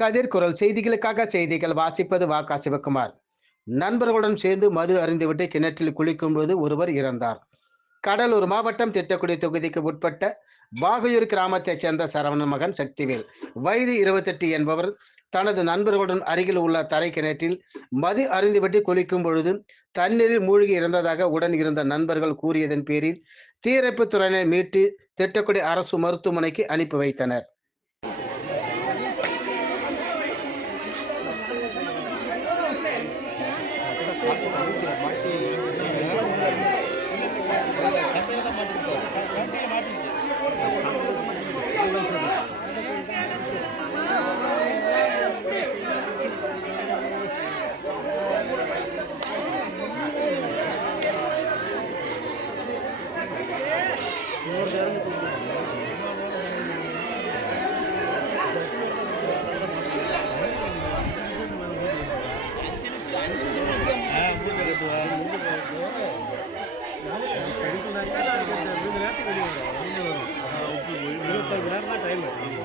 கதிர்குரல் செய்திகளுக்காக செய்திகள் வாசிப்பது வா. சிவக்குமார். நண்பர்களுடன் சேர்ந்து மது அருந்திவிட்டு கிணற்றில் குளிக்கும்போது ஒருவர் இறந்தார். கடலூர் மாவட்டம் திட்டக்குடி தொகுதிக்கு உட்பட்ட பாகையூர் கிராமத்தைச் சேர்ந்த சரவணன் மகன் சக்திவேல், வயது 28 என்பவர் தனது நண்பர்களுடன் அருகில் உள்ள தரை கிணற்றில் மது அருந்திவிட்டு குளிக்கும் பொழுது தண்ணீரில் மூழ்கி இறந்ததாக உடன் இருந்த நண்பர்கள் கூறியதன் பேரில் தீயணைப்பு துறையினர் மீட்டு திட்டக்குடி அரசு மருத்துவமனைக்கு அனுப்பி வைத்தனர். டைம்